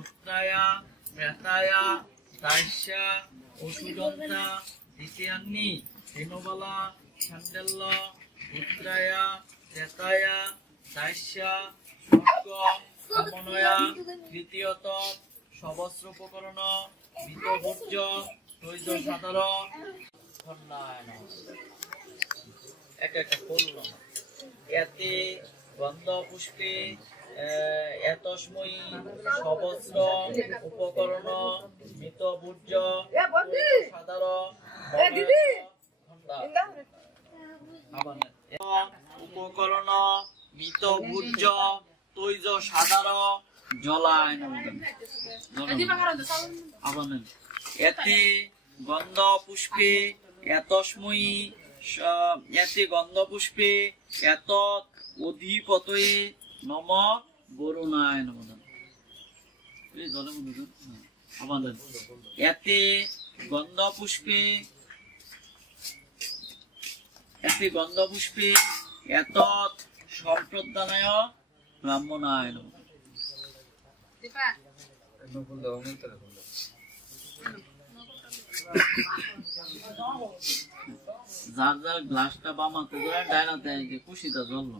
উত্রায়া প্রেতায়া দাস্যা অসুজন্তা দ্বিতীয়ান্নি রেণুবালা ছান্দেল্য উত্রায়া প্রেতায়া দাস্যা স্বর্গ কামনয়া তৃতীয়ত সবস্ত্র উপকরণ মিতভোজ্য তৈজ সাদর এক একটা করল এতে গন্ধ পুষ্পে এতস্ময়ী সবস্ত্র উপকরণ মিতভোজ্য সাদর উপকরণ মিতভোজ্য তৈজ সাদর জলায় এতে গন্ধ পুষ্পে এতস্ময়ী এতে গন্ধ পুষ্পে এত অধিপতয়ে নম বরুণায় নম। এতে গন্ধ পুষ্পে এত সম্প্রদানায় ব্রাহ্মণায় নম। যার যার গ্লাসটা বামাতে ডায়নাতে কুশিটা জ্বলল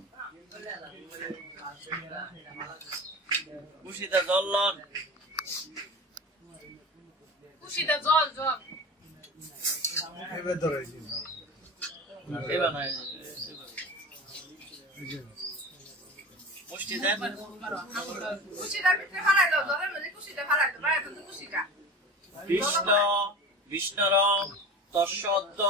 বিষ্ণুর তস্যদ্য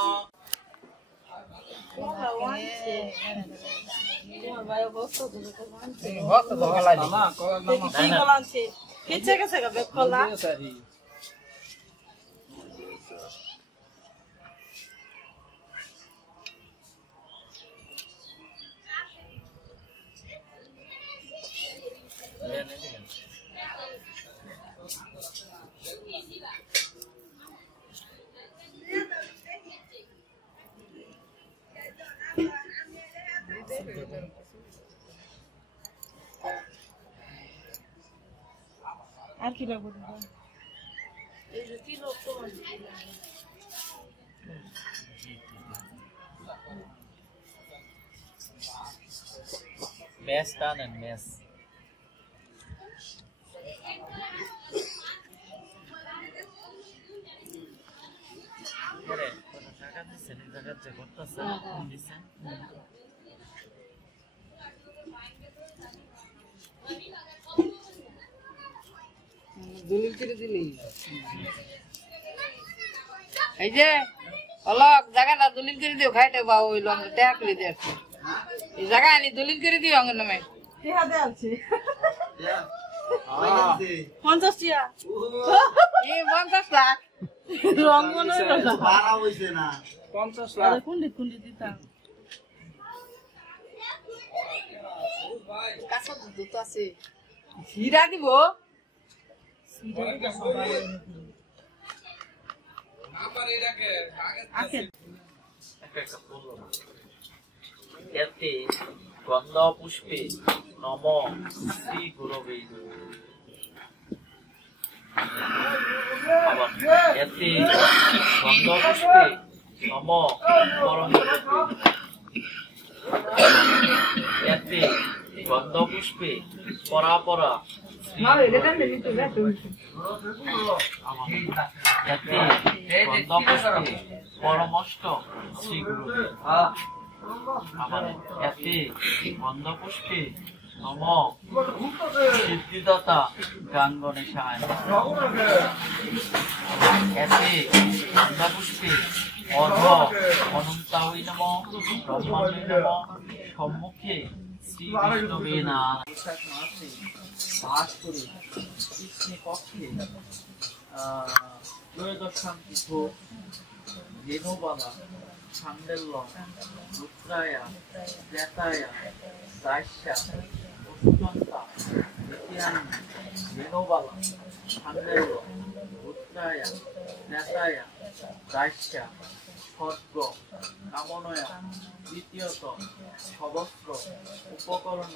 আর কি লাগবে মেস টানেন মেস টাকা দিচ্ছেন এই জায়গার যে করতেছে দিচ্ছেন দলিল করে দিলি এই যে অলক জায়গাটা দলিল করে দিও খাইতে পাও হইলো আমরা টাকা করে দিয়ে আসছি এই জায়গা আনি দলিল করে দিও আমার নামে টাকা দেওয়া আছে 50 টাকা 50 লাখ রং মনে হয় না ভাড়া হইছে না 50 লাখ কুন্ডি দিতাম কাছে দুটো আছে হীরা দিব এতে গন্ধ পুষ্পে নম শ্রী গুরবে এতে গন্ধ পুষ্পে নম পরম এতে গন্ধ পুষ্পে পরাপরা পরমষ্ট শ্রী গুরু এতে গন্ধ পুষ্পে নম সিদ্ধিদাতা গাঙ্গনেশায় এতে গন্ধ পুষ্পে অর্ঘ অনন্তাই নম ব্রহ্মাণ্ডে নম সম্মুখে শ্রী বিষ্ণবে বৈশাখ মাসে বাস করে কৃষ্ণে পক্ষে ত্রয়োদশাম তিথ রেণুবালা ছান্দেল্য রুদ্রায়া প্রেতায়া দাস্যা অসুজন্তা দ্বিতীয়ান্নি রেণুবালা ছান্দেল্য রুদ্রায়া প্রেতায়া দাস্যা স্বর্গ কামনয়া তৃতীয়ত সবস্ত্র উপকরণ